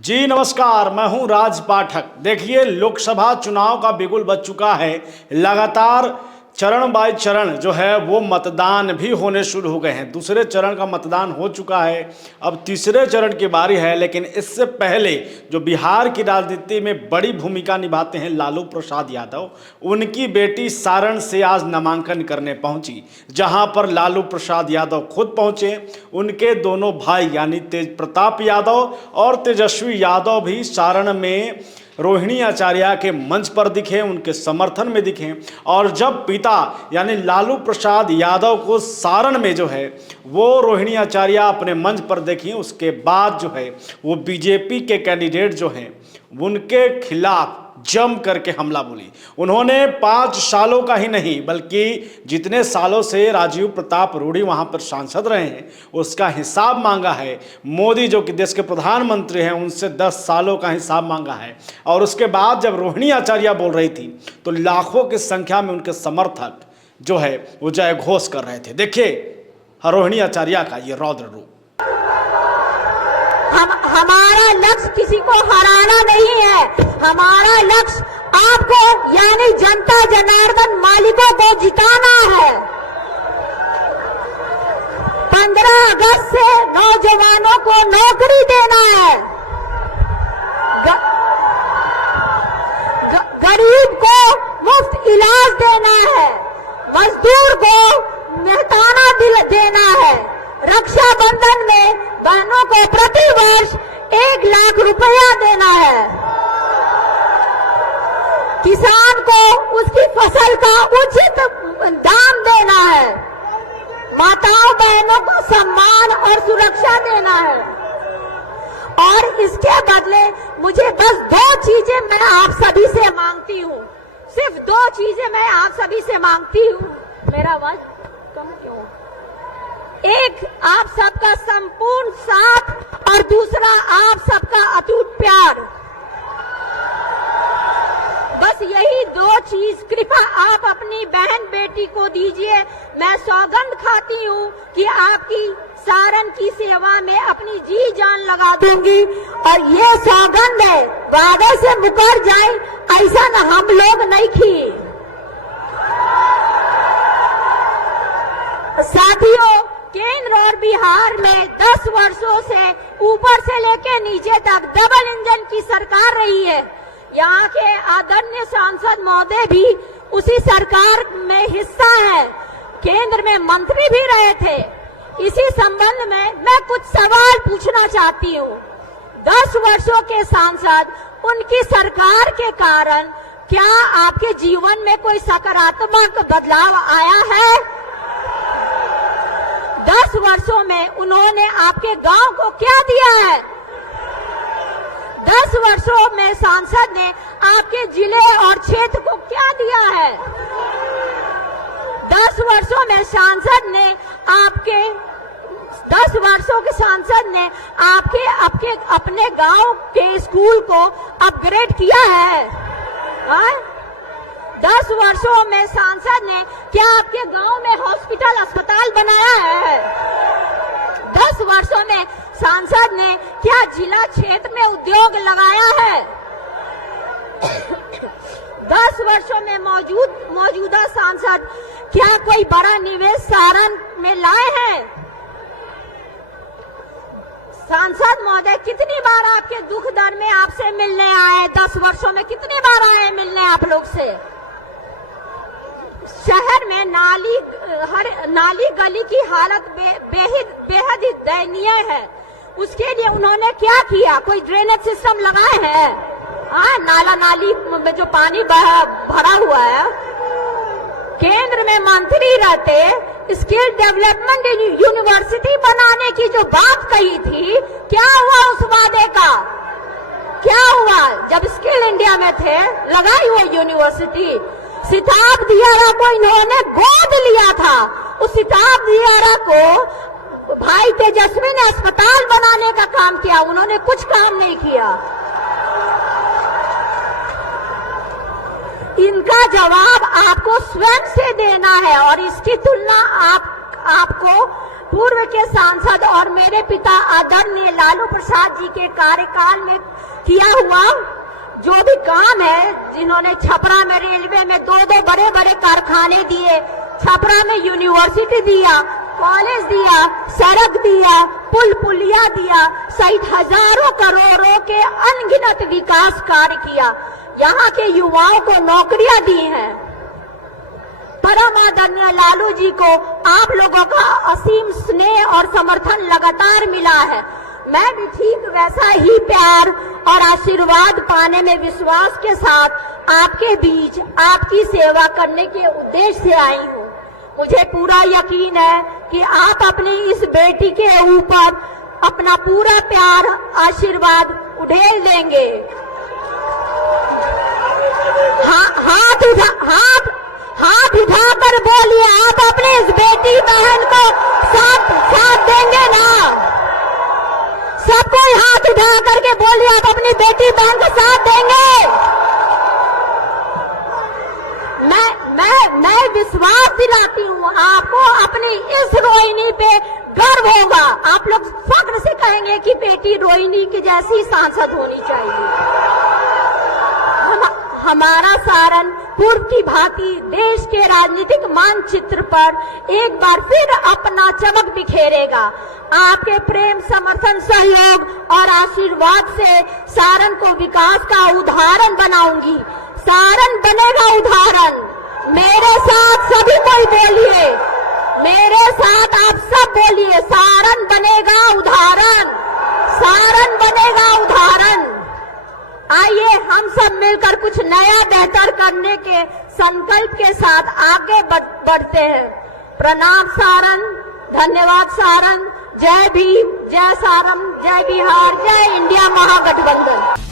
जी नमस्कार, मैं हूं राज पाठक। देखिए, लोकसभा चुनाव का बिगुल बज चुका है। लगातार चरण बाय चरण जो है वो मतदान भी होने शुरू हो गए हैं। दूसरे चरण का मतदान हो चुका है, अब तीसरे चरण की बारी है। लेकिन इससे पहले जो बिहार की राजनीति में बड़ी भूमिका निभाते हैं लालू प्रसाद यादव, उनकी बेटी सारण से आज नामांकन करने पहुंची, जहां पर लालू प्रसाद यादव खुद पहुंचे। उनके दोनों भाई यानी तेज प्रताप यादव और तेजस्वी यादव भी सारण में रोहिणी आचार्य के मंच पर दिखे, उनके समर्थन में दिखे। और जब पिता यानी लालू प्रसाद यादव को सारण में जो है वो रोहिणी आचार्य अपने मंच पर देखी, उसके बाद जो है वो बीजेपी के कैंडिडेट जो हैं उनके खिलाफ जम करके हमला बोली। उन्होंने 5 सालों का ही नहीं बल्कि जितने सालों से राजीव प्रताप रूडी वहां पर सांसद रहे हैं उसका हिसाब मांगा है। मोदी जो कि देश के प्रधानमंत्री हैं उनसे 10 सालों का हिसाब मांगा है। और उसके बाद जब रोहिणी आचार्य बोल रही थी तो लाखों की संख्या में उनके समर्थक जो है वो जय घोष कर रहे थे। देखिए रोहिणी आचार्य का ये रौद्र रूप। हमारा लक्ष्य किसी को हराना नहीं है, हमारा लक्ष्य आपको यानी जनता जनार्दन मालिकों को जिताना है। 15 अगस्त से नौजवानों को नौकरी देना है, गरीब को मुफ्त इलाज देना है, मजदूर को मेहताना देना है, रक्षाबंधन में बहनों को प्रति वर्ष 1 लाख रुपया देना है, किसान को उसकी फसल का उचित दाम देना है, माताओं बहनों को सम्मान और सुरक्षा देना है। और इसके बदले मुझे बस 2 चीजें मैं आप सभी से मांगती हूँ, सिर्फ 2 चीजें मैं आप सभी से मांगती हूँ। मेरा आवाज कम क्यों? एक, आप सबका संपूर्ण साथ और दूसरा आप सबका अटूट प्यार। बस यही 2 चीज कृपया आप अपनी बहन बेटी को दीजिए। मैं सौगंध खाती हूँ कि आपकी सारण की सेवा में अपनी जी जान लगा दूंगी। और ये सौगंध है, वादे से मुकर जाए ऐसा न हम लोग नहीं किए। साथियों, केंद्र और बिहार में 10 वर्षों से ऊपर से लेकर नीचे तक डबल इंजन की सरकार रही है। यहाँ के आदरणीय सांसद महोदय भी उसी सरकार में हिस्सा है, केंद्र में मंत्री भी रहे थे। इसी संबंध में मैं कुछ सवाल पूछना चाहती हूँ। 10 वर्षों के सांसद, उनकी सरकार के कारण क्या आपके जीवन में कोई सकारात्मक बदलाव आया है? 10 वर्षों में उन्होंने आपके गांव को क्या दिया है? 10 वर्षों में सांसद ने आपके जिले और क्षेत्र को क्या दिया है? 10 वर्षों में सांसद ने आपके 10 वर्षों के सांसद ने आपके अपने गांव के स्कूल को अपग्रेड किया है? 10 वर्षों में सांसद ने क्या आपके गांव में हॉस्पिटल अस्पताल बनाया है? 10 वर्षों में सांसद ने क्या जिला क्षेत्र में उद्योग लगाया है? 10 वर्षों में मौजूदा सांसद क्या कोई बड़ा निवेश सारण में लाए हैं? सांसद महोदय कितनी बार आपके दुख दर्द में आपसे मिलने आए? 10 वर्षों में कितनी बार आए मिलने आप लोग से? शहर में नाली गली की हालत बेहद ही दयनीय है। उसके लिए उन्होंने क्या किया? कोई ड्रेनेज सिस्टम लगाए हैं? नाला नाली में जो पानी भरा हुआ है। केंद्र में मंत्री रहते स्किल डेवलपमेंट यूनिवर्सिटी बनाने की जो बात कही थी, क्या हुआ उस वादे का? क्या हुआ? जब स्किल इंडिया में थे लगाई वो यूनिवर्सिटी। सिताब दियारा को इन्होंने गोद लिया था। उस सिताब दियारा को भाई तेजस्वी ने अस्पताल बनाने का काम किया, उन्होंने कुछ काम नहीं किया। इनका जवाब आपको स्वयं से देना है और इसकी तुलना आपको पूर्व के सांसद और मेरे पिता आदरणीय लालू प्रसाद जी के कार्यकाल में किया हुआ जो भी काम है, जिन्होंने छपरा में रेलवे में दो बड़े बड़े कारखाने दिए, छपरा में यूनिवर्सिटी दिया, कॉलेज दिया, सड़क दिया, पुल पुलिया दिया, सहित हजारों करोड़ों के अनगिनत विकास कार्य किया, यहाँ के युवाओं को नौकरियां दी हैं। परम आदरणीय लालू जी को आप लोगों का असीम स्नेह और समर्थन लगातार मिला है। मैं भी ठीक वैसा ही प्यार और आशीर्वाद पाने में विश्वास के साथ आपके बीच आपकी सेवा करने के उद्देश्य से आई हूँ। मुझे पूरा यकीन है कि आप अपनी इस बेटी के ऊपर अपना पूरा प्यार आशीर्वाद उड़ेल देंगे। हाथ उठाकर बोलिए, आप अपने इस बेटी बहन को साथ देंगे ना? सबको हाथ उठा करके बोलिए, आप अपनी बेटी बहन को साथ देंगे? मैं विश्वास दिलाती हूँ आपको, अपनी इस रोहिणी पे गर्व होगा। आप लोग फख्र से कहेंगे कि बेटी रोहिणी की जैसी सांसद होनी चाहिए। हमारा सारण पूर्व की भांति देश के राजनीतिक मानचित्र पर एक बार फिर अपना चमक बिखेरेगा। आपके प्रेम, समर्थन, सहयोग और आशीर्वाद से सारण को विकास का उदाहरण बनाऊंगी। सारण बनेगा उदाहरण। मेरे साथ सभी कोई बोलिए, मेरे साथ आप सब बोलिए, सारण बनेगा उदाहरण, सारण बनेगा उदाहरण। आइए हम सब मिलकर कुछ नया बेहतर करने के संकल्प के साथ आगे बढ़ते हैं। प्रणाम सारण, धन्यवाद सारण, जय भीम, जय सारण, जय बिहार, जय इंडिया महागठबंधन।